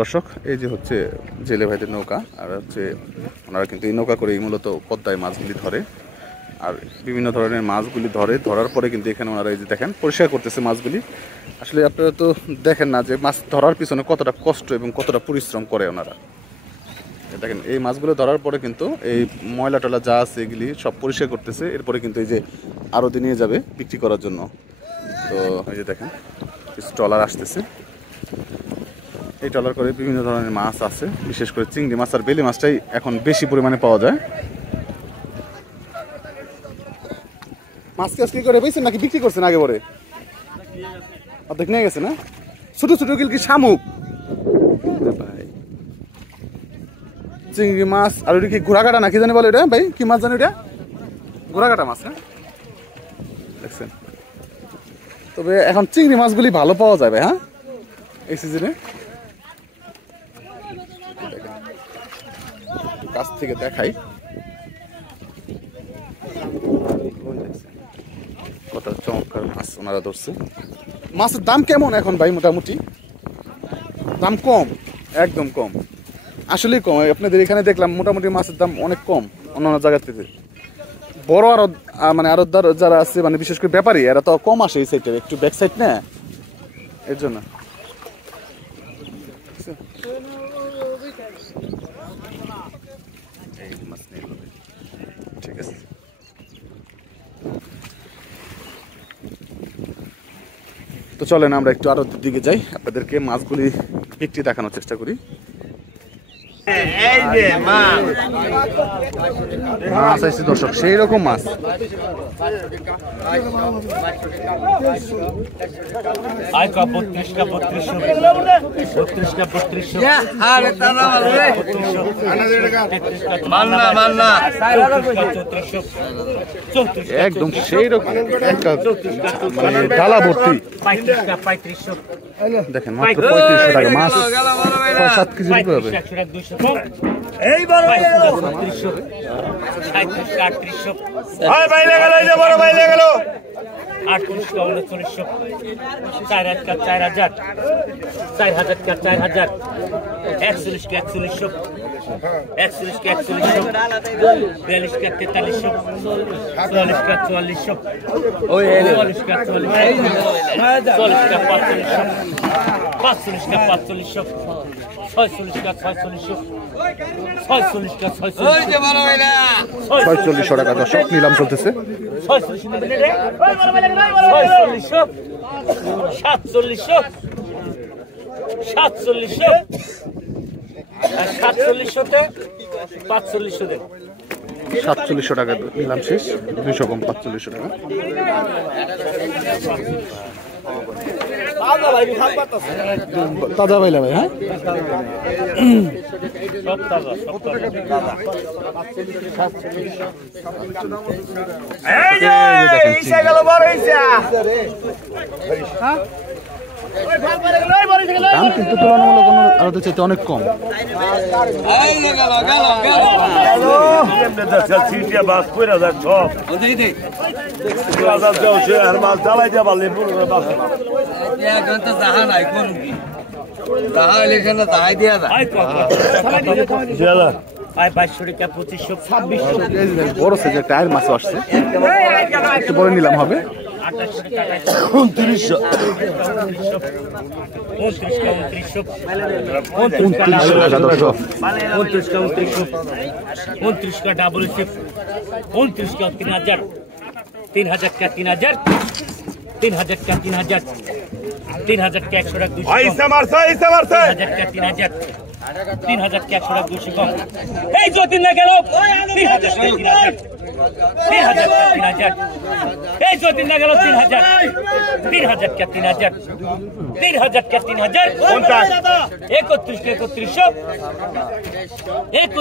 দর্শক, এই যে হচ্ছে জেলে ভাইদের নৌকা, আর হচ্ছে ওনারা কিন্তু এই নৌকা করেই মূলত পদ্মায় মাছগুলি ধরে, আর বিভিন্ন ধরনের মাছগুলি ধরার পরে কিন্তু এখানে ওনারা এই যে দেখেন পরিষ্কার করতেছে মাছগুলি। আসলে আপনারা তো দেখেন না যে মাছ ধরার পিছনে কতটা কষ্ট এবং কতটা পরিশ্রম করে ওনারা। দেখেন এই মাছগুলো ধরার পরে কিন্তু এই ময়লা টলা যা আছে এগুলি সব পরিষ্কার করতেছে, এরপরে কিন্তু এই যে আড়তে নিয়ে যাবে বিক্রি করার জন্য। তো এই যে দেখেন ট্রলার আসতেছে, এই ট্রলার করে বিভিন্ন ধরনের মাছ আছে, বিশেষ করে চিংড়ি মাছ আর বেলে মাছটাই এখন বেশি পরিমাণে পাওয়া যায়। মাছ কি করে পেয়েছেন নাকি বিক্রি করছেন আগে পরে? অর্ধেক নিয়ে গেছে না? ছোট ছোট কি শামুক ভাই, চিংড়ি মাছ আর ওটা কি ঘোড়াকাটা নাকি জানি বলে এটা ভাই, কি মাছ জানি ওটা? ঘোড়াকাটা মাছ না দেখছেন? তবে এখন চিংড়ি মাছগুলি ভালো পাওয়া যাবে হ্যাঁ এই সিজনে। কাছ থেকে দেখাই কত চমৎকার মাছ ওনারা ধরছে। মাছের দাম কেমন এখন ভাই? মোটামুটি দাম কম, একদম কম, আসলেই কম। আপনাদের এখানে দেখলাম মোটামুটি মাছের দাম অনেক কম অন্যান্য জায়গার থেকে। বড় আড়ত মানে আড়তদার যারা আছে মানে বিশেষ করে ব্যাপারী, এরা তো কম আসে এই সাইডে, একটু ব্যাক সাইড না, এর জন্য। ঠিক আছে, তো চলেন আমরা একটু আড়তের দিকে যাই, আপনাদেরকে মাছগুলি বিক্রি দেখানোর চেষ্টা করি। মাছ আসছে দর্শক, সেই রকম মাছ। একদম সেই রকম একটা মানে ডালা ভর্তি। দেখেন মাত্র 3500 টাকা মাছ, 6-7 কেজি হবে। এই বড় ভাই গেল, বড় ভাই গেল 3800 3900 4000 4000 4000 41 4100 41 42 4300 4400 ওই 44 4500 4600 টাকা দর্শক নিলাম চলতেছে। 4700 টাকা নিলাম শেষ, 200 কম 4500 টাকা। তাজা পাইলা ভাই? হ্যাঁ দাম কিন্তু তুলনামূলক আরো চাইতে অনেক কম। বড় সাইজের একটা মাছ আসছে, একটু বড় নিলাম হবে 2900 ডাবল 3000 3000 3000 3000 100 টাকা 3000 100 কম। এই যতীন না গেল 3000 3000 এই যতীন না গেল 3000 3000 3000 3000 31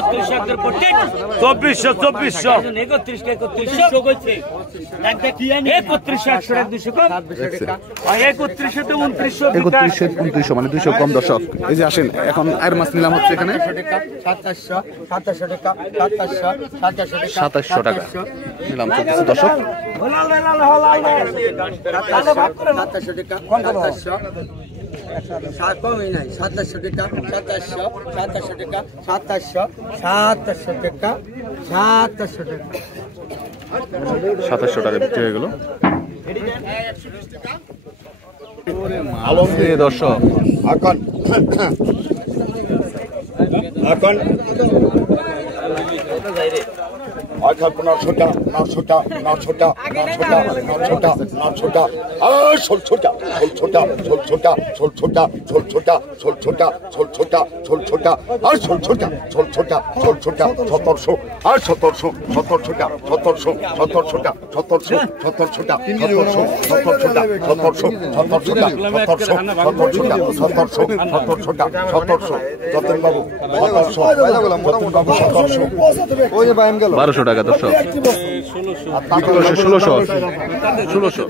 2400 মানে 200 কম দর্শক। এই যে আসেন এখন আর মাছ নিলাম হচ্ছে এখানে 2700 টাকা নিলাম চলতেছে দর্শক। কমই নাই 2700 টাকা 2700 টাকা 2700 টাকা 2700 টাকা বিক্রি হয়ে গেল। দর্শক এখন নশোটা যতীনবাবু 1200 টাকা দর্শক, 1600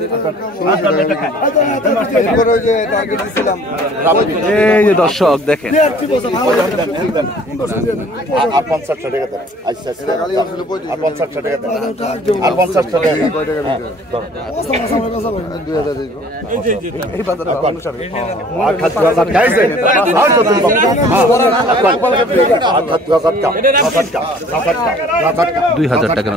এই যে দর্শক দেখেন 50 টাকা দেন। আচ্ছা 50 টাকা দেন আর 50 টাকা দুই 2000 টাকা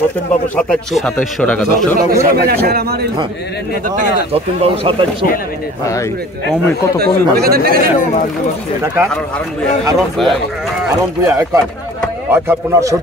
যতীনবাবু 2700 টাকা দর্শক। যতীনবাবু 2700 ভাই কমে কত কমে মাছ টাকা আরন বুয়া এখন 1500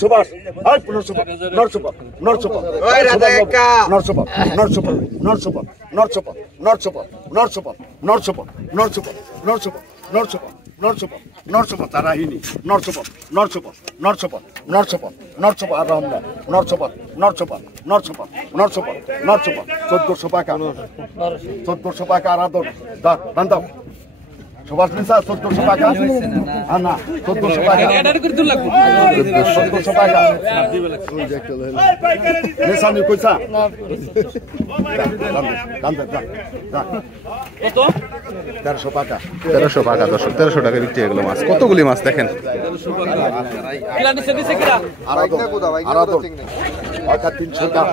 সুভাষ তারাহিনী আর রহমান 1400 টাকা 1400 টাকা আরাধন বান্ধব সুভাষ মিশা 1400 টাকা না 1400 টাকা 1400 টাকা নেশানি কইছা কত 1300 টাকা 1300 টাকা দর্শক, 1300 টাকা বিক্রি হয়ে গেল মাছ। কতগুলি মাছ দেখেন, আরাধন 300 টাকা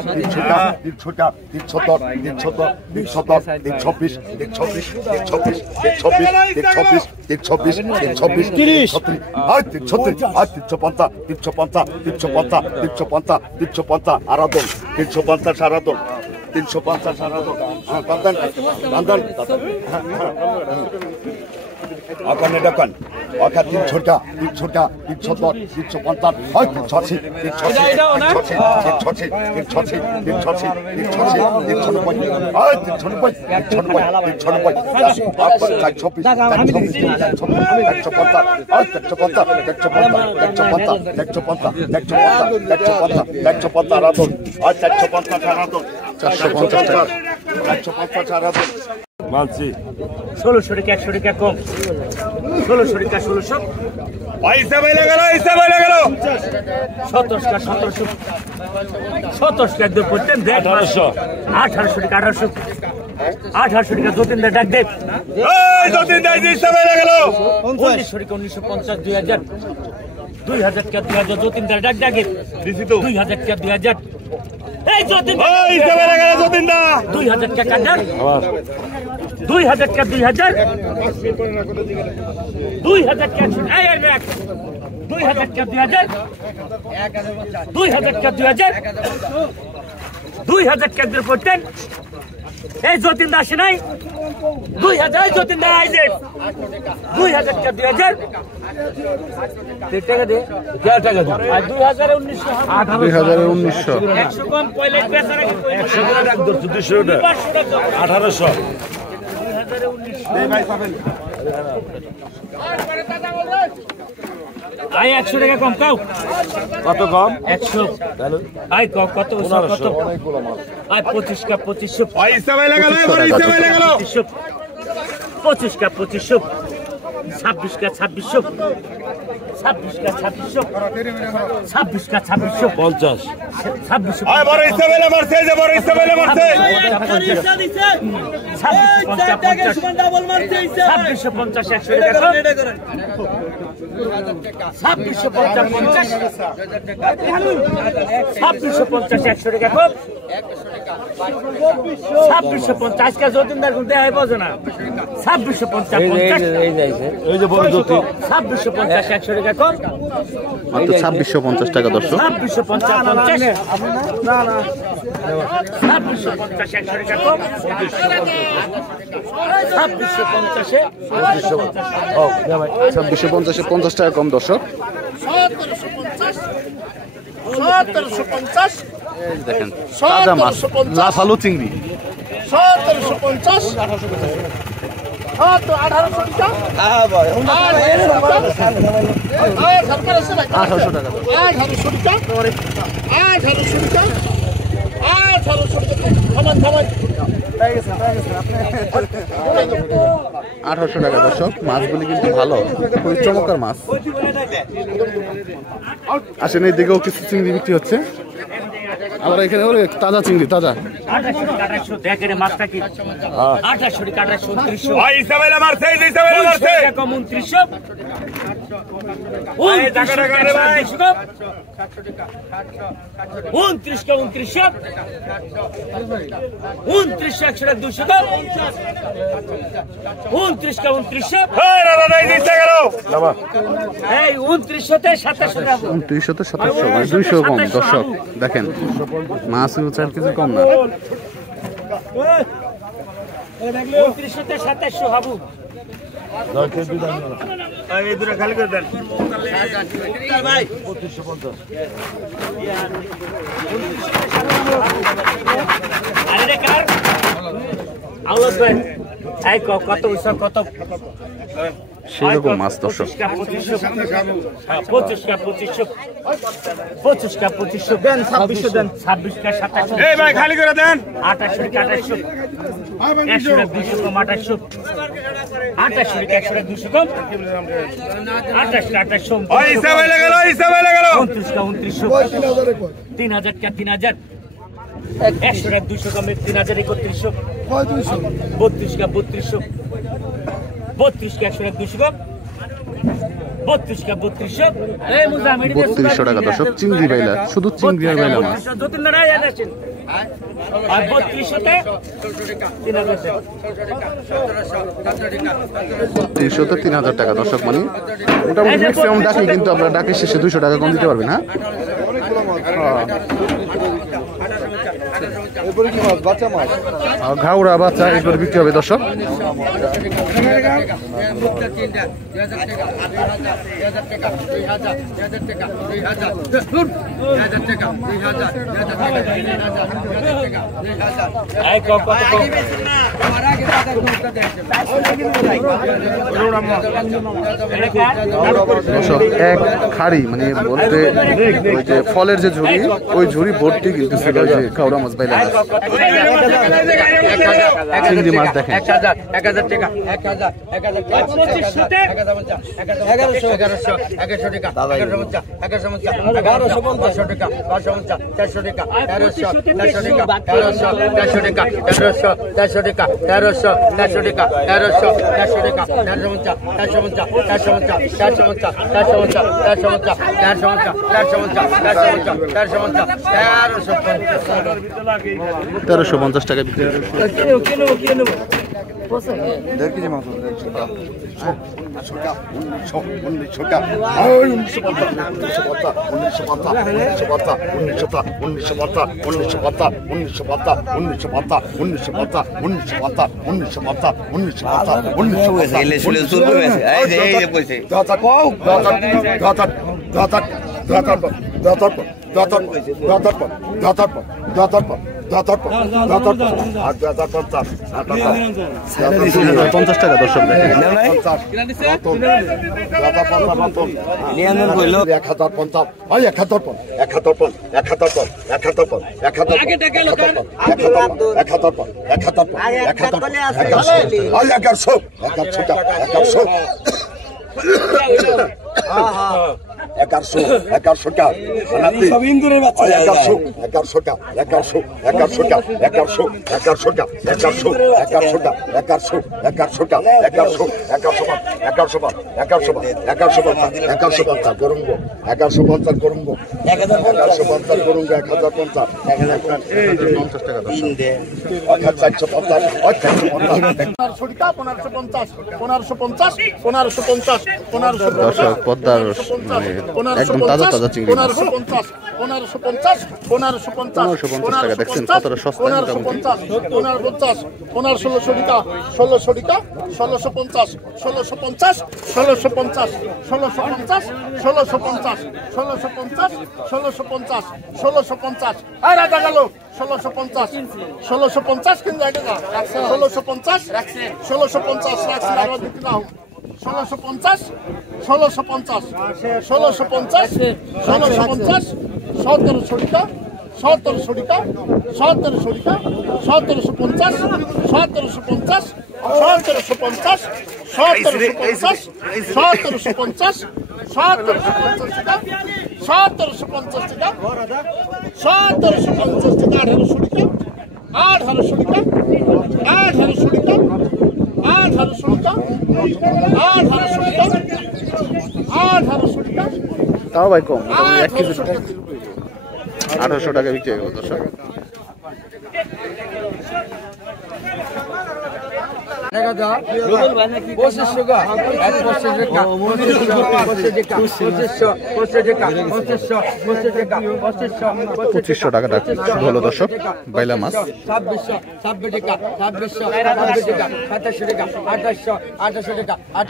আরাধন 350 আরাধন 350 আরাধন এখন দোকান 300 টাকা 310 350 380 মানছি 1600 টাকা 100 টাকা কম 1600 টাকা 1600 পয়সা বাইরে গেল 17 টাকা 1700 টাকা করতেন 1800 টাকা 1800 টাকা দু তিন ডাক দে বাইরে গেল 1900 টাকা 1950 2000 2000 টাকা 2000 দু তিন ডাক ডাকে 2000 টাকা 2000 এই যতীন বাইরে গেল যতীনদা 2000 টাকা কাটার 2000 টাকা 2000 টাকা এই এর ব্যাক 2000 টাকা 2000 2000 টাকা 2000 2000 টাকা দিয়ে পড়তেন এই যতীন দাস নাই 2000 যতীন দাস আইছে 2000 টাকা 2000 টাকা দে 1000 টাকা দে আর 2019 100 কম কয়লা বেচারা 100 টাকা ডাক ধরছো 200 টাকা 1800 এই ভাই পাবেন আই 100 টাকা কম কাও কত কম 100 আই কত কত আই 25 কা 2500 ভাই ইসমাইল লাগালো বড় ইসমাইল লাগালো 25 কা 2500 26 কা 2600 26 কা 2600 26 কা 2600 50 2600 আয় বড় ইসমাইল মারছে যে বড় ইসমাইল মারছে 2650 টাকা দর্শক। 2650 50 টাকা কম দর্শক। দেখেন তাজা মাছ লাফালো চিংড়ি 1750 1800 টাকা 1800 টাকা দর্শক। মাছগুলি কিন্তু ভালো, খুবই চমৎকার মাছ। আসেন এই দিকেও কিছু চিংড়ি বিক্রি হচ্ছে। আবার এখানে তাজা চিংড়ি তাজা 2800 দেখেন মাছটা কি 2800 2800 ভাই ইসমাইল মারছে যে ইসমাইল মারছে 2900 ওই টাকা টাকা রে ভাই 29 কা 2900 200 টাকা 29 কা 2900 এই দাদা এই দিতে গেল বাবা এই 2900 তে 2700 টাকা 2900 তে 2700 মানে 200 কম দর্শক। দেখেন মাছ 4 কেজি কম না। 2900 তে 2700 হাবু এই দুটো খালি করে দেন ভাই 2550 আরে রে কার আওলাদ ভাই এই কত উৎসব কত সেরকম মাছ দর্শক। 25 কা 2500 দেন 2600 দেন 26 কা 2700 এই ভাই খালি করে দেন 2800 কা 2800 100 টা 200 কম 2800 2800 কা 100 টা 200 কম 28 কা 2800 ওই ইসমাইল গেল 29 কা 2900 3000 কা 3000 100 টা 200 কম 3000 3100 32 কা 3200 32 কা 100 টা 200 কম 32 কা 3200 এই মুজামির 3200 টাকা দর্শক। চিংড়ি বাইলা, শুধু চিংড়ি আর বাইলা মাছ। যতীন না আসেন আর 3200 তে 300 তে 3000 টাকা দর্শক। মানে মোটামুটি ম্যাক্সিমাম ডাকি, কিন্তু আপনারা ডাকের শেষে 200 টাকা কম দিতে পারবেন। হ্যাঁ আর ঘাউড়া বাচ্চা এগুলো বিক্রি হবে দর্শক। এই কত দর্শক এক খাড়ি মানে বলতে ওই যে ফলের যে ঝুড়ি, ওই ঝুড়ি ভর্তি কিন্তু ছিল ওই যে ঘাউড়া মাছ বাইলা মাছ। চিংড়ি মাছ দেখেন 1000 টাকা 1000 1350 টাকা বিক্রি হবে। দেড় কেজি মাংস। 50 টাকা দর্শক দেখেন। 1550 দর্শক পদ্মার একদম তাজা তাজা চিংড়ি মাছ। 1550 1550 টাকা দেখছেন কতটা সস্তা মোটামুটি। 1550 1600 টাকা 1600 টাকা 1650 1650 1650 1650 1650 1650 1650 1650 আর আটা গেল 1650 1650 কিন্তু টাকা 1650 রাখছেন 1650 রাখছেন আর দিতে দাও 1650 1650 1650 1650 1700 টাকা 1700 টাকা 1700 টাকা 1750 1750 1750 1750 1750 1750 টাকা 1750 টাকা 1750 টাকা 1800 টাকা 1800 টাকা 1800 টাকা 1800 টাকা 1800 টাকা 1800 টাকা তাও ভাই কম, 1 কেজি 1800 টাকা বিক্রি হয়ে গেল দর্শক। পঁচিশশো টাকাটা শুরু হলো দর্শক বাইলা মাছ। 2600 টাকা 2700 টাকা 2700 টাকা 2800 টাকা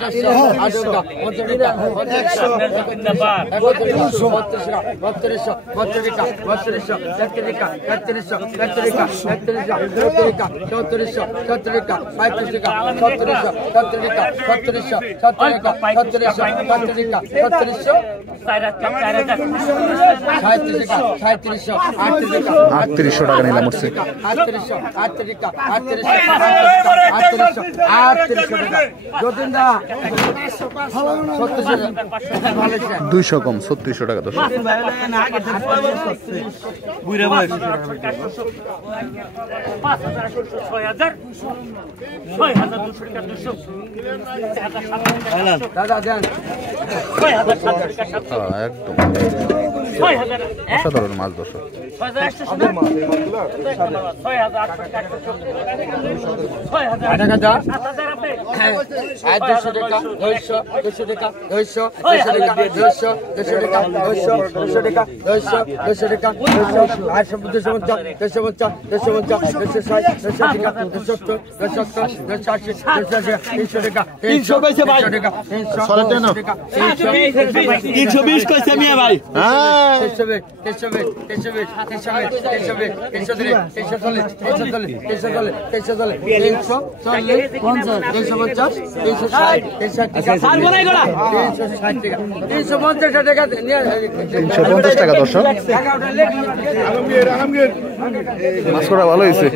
2800 টাকা 30 টাকা 3800 টাকা নিলাম হচ্ছে। 200 কম 3600 টাকা দর্শক। 6000 একদম অসাধারণ মাছ দর্শক। 320 কইছে মিয়া ভাই। হ্যাঁ 350 টাকা দর্শক। মাছ করা ভালো হয়েছে।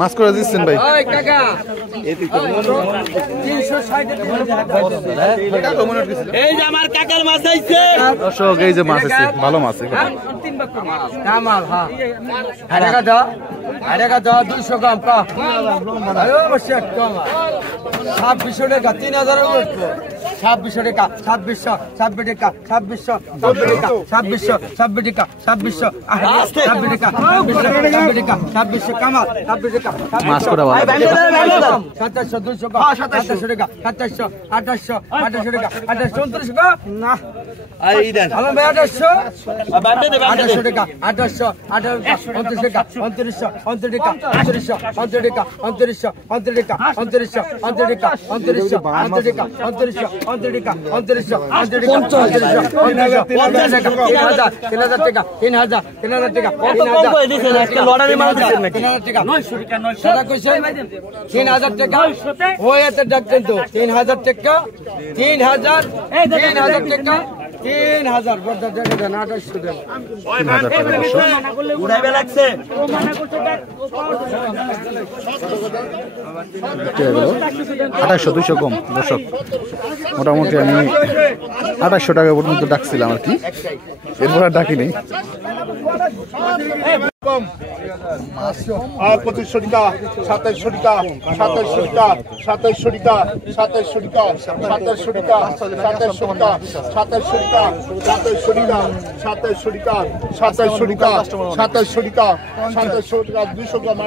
মাছ করে দিচ্ছেন ভাই। এই যে আমার কাকার মাছ আইছে দর্শক, এই যে মাছ আছে, ভালো মাছ। কামাল হ্যাঁ 200 গ্রাম কা 2600 টাকা 3000 ছাব্বিশশো টাকা 2600 ছাব্বিশ টাকা 2600 ছাব্বিশ টাকা 2600 ছাব্বিশ টাকা 2600 ছাব্বিশ টাকা 2600 কামাল 26 টাকা মাছ করা ভালো। 2700 200 2700 টাকা 2700 2800 2800 টাকা 2800 29 টাকা না আলম ভাই 2800 2800 টাকা 2800 29 টাকা 2900 29 টাকা 2900 29 টাকা 2900 29 টাকা 2900 29 টাকা 2900 29 টাকা 2900 29 টাকা 2900 3000 টাকা 3000 টাকা 3000 টাকা ওই এত ডাকতেন তো 3000 টাকা 3000 টাকা 3000 বড় টাকা দেন 2800 দেন 3000 টাকা দর্শক। বিক্রি হয়ে গেল 2800 200 কম দর্শক। মোটামুটি আমি 2800 টাকা পর্যন্ত ডাকছিলাম আর কি, এরপর আর ডাকিনি। 2500 টাকা 2700 টাকা 2700 টাকা 2700 টাকা 2700 টাকা 2700 টাকা 2700 টাকা 2700 টাকা 2700 টাকা 2700 টাকা 2700 টাকা 2700 টাকা 2700 টাকা 200 টাকা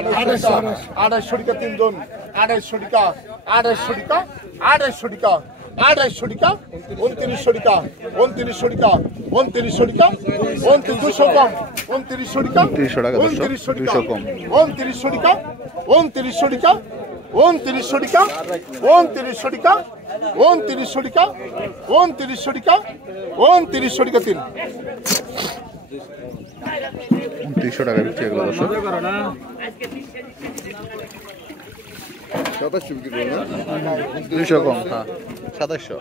2800 টাকা 3 জন 2800 টাকা 2800 টাকা 2800 টাকা 2800 টাকা 2900 টাকা 2900 টাকা 2900 টাকা 200 কম 2900 টাকা 2900 টাকা দর্শক, 200 কম। 2900 টাকা 2900 টাকা 2900 টাকা 2900 টাকা 2900 টাকা 2900 টাকা 2900 টাকা 3 2900 টাকা বিক্রি হয়ে গেল দর্শক। 200 কম, হ্যাঁ 2700।